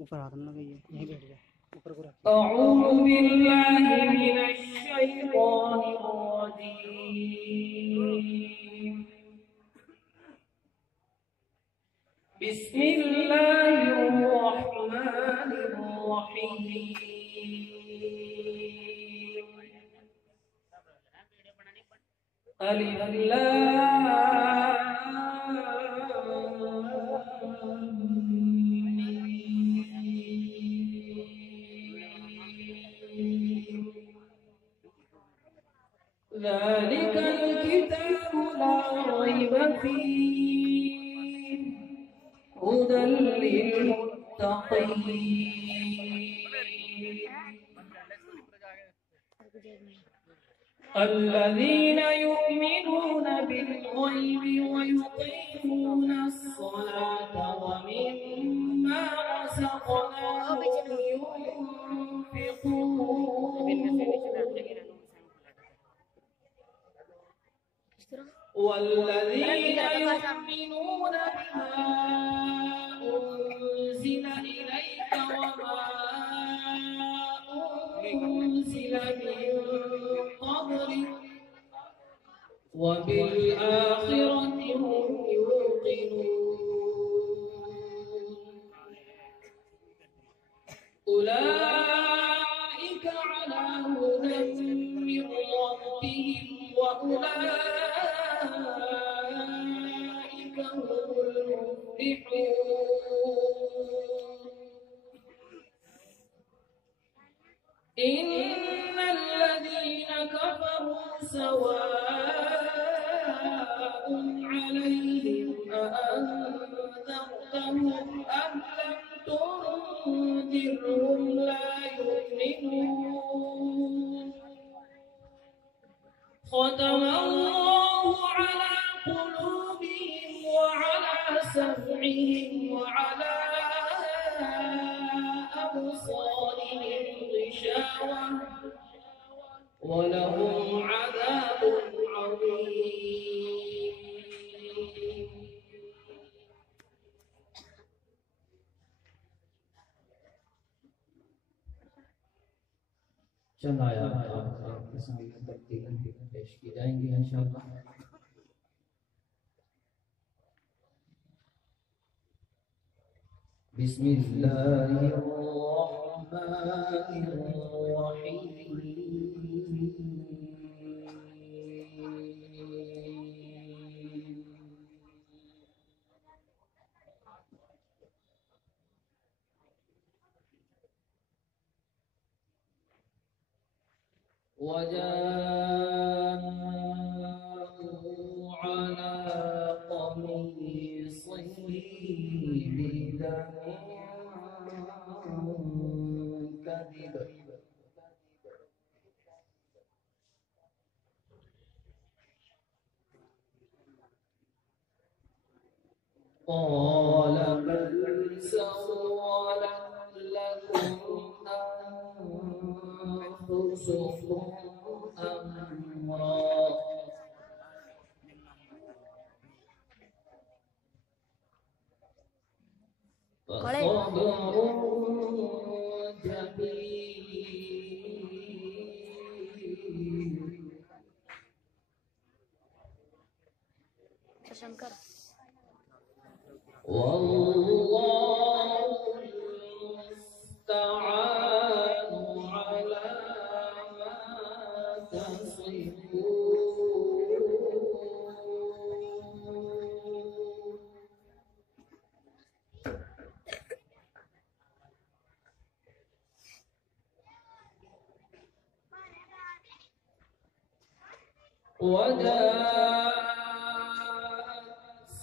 ऊपर हाथ न लगाइए, यहीं बैठ जाए, ऊपर को रखिए। अऊज़ु बिल्लाहि मिनश शैतानिर रजीम। बिस्मिल्लाहिर रहमानिर रहीम। अलिफ लाम मीम। ज़ालिकल किताबु ला रैब फीह हुदल लिल मुत्तक़ीन। الذين يؤمنون بالغيب ويقيمون الصلاة ومما رزقناهم ينفقون والذين يؤمنون بما أنزل إليك وما أنزل من قبلك وبالآخرة هم يوقنون أولئك على هدى من ربهم وأولئك هم المفلحون إن الذين كفروا سواء عليهم أأنذرتهم أم لم تنذرهم لا يؤمنون ختم الله على قلوبهم وعلى سمعهم وعلى أبصارهم غشاوة ولهم عذاب عظيم. चंद आयात आपके सामने तब्दील पेश की जाएंगी इंशाअल्लाह। बिस्मिल्लाहिर्रहमानिर्रहीम। وجاءوا على قميصه بدم كذب قال بل سولت لكم أنفسكم أمرا فصبر جميل والله المستعان على ما تصفون. وجاءت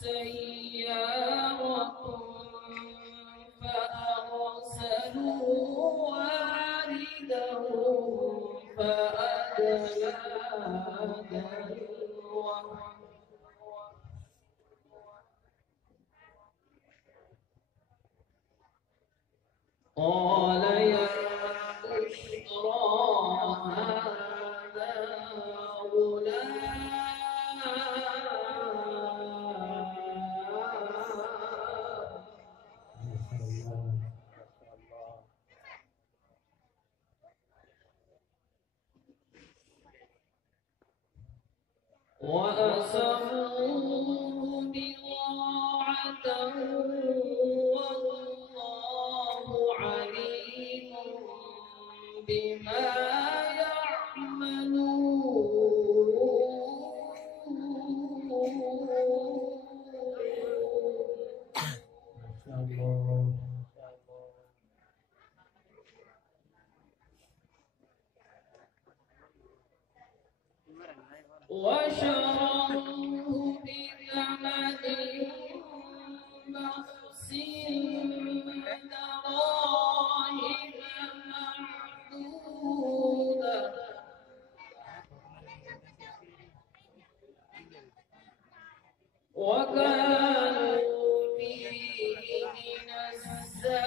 سيارة فأرسلوا واردهم فأدلى دلوه قال يا بشرى هذا غلام والله عليم بما يعملون. وشروه بثمن بخس دراهم معدودة وكانوا فيه من الزاهدين.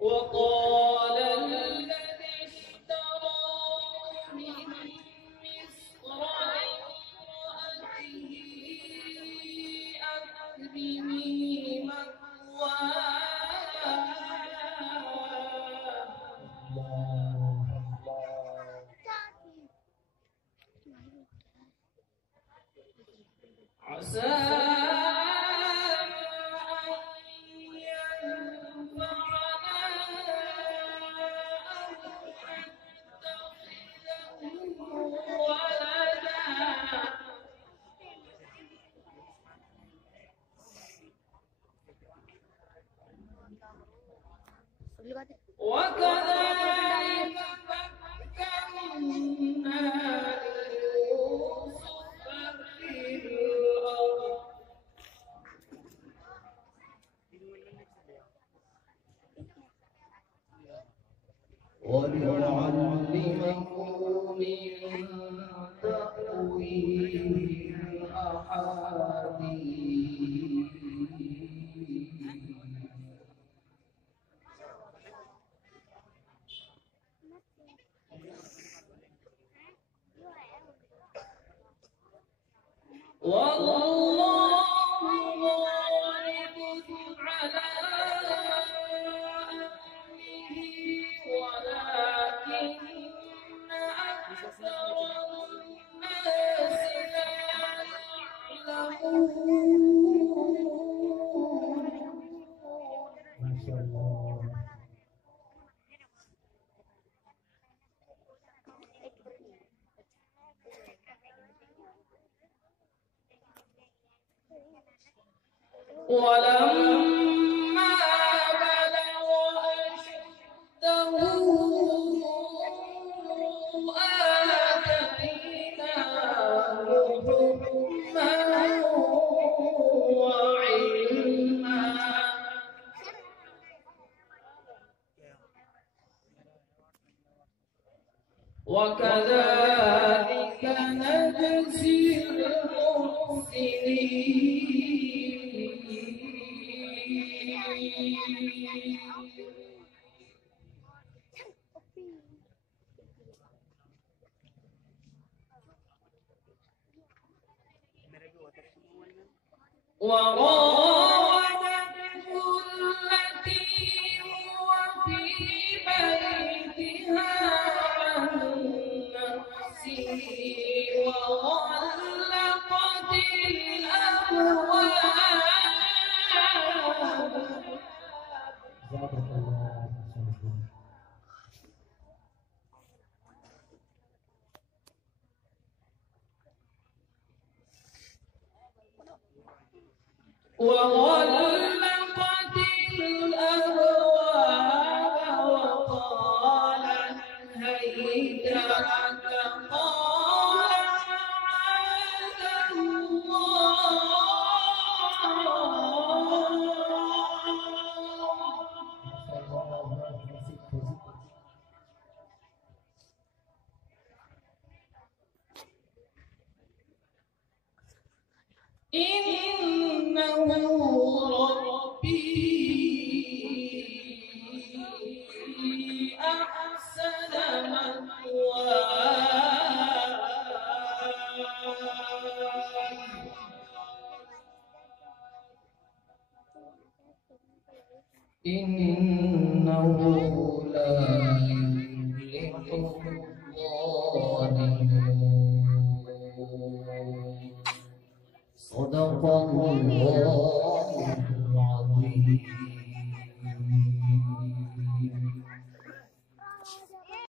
وقال الذي اشتراه من مصر لامرأته أكرمي مثواه عسى وكذلك مكنا ليوسف في الأرض ولنعلمه من تأويل الأحاديث. والله غالب على أمره ولكن أكثر الناس لا يعلمون. ما شاء الله. ولما بلغ أشده آتيناه حكما وعلما وكذلك نجزي المحسنين. وراودته التي هو في بيتها عن نفسه وغلقت الأبواب. وغلقت الأبواب وقالت هيت لك قال معاذ إنه ربي أحسن مثواي إنه لا يفلح الظالمون صدق الله العظيم.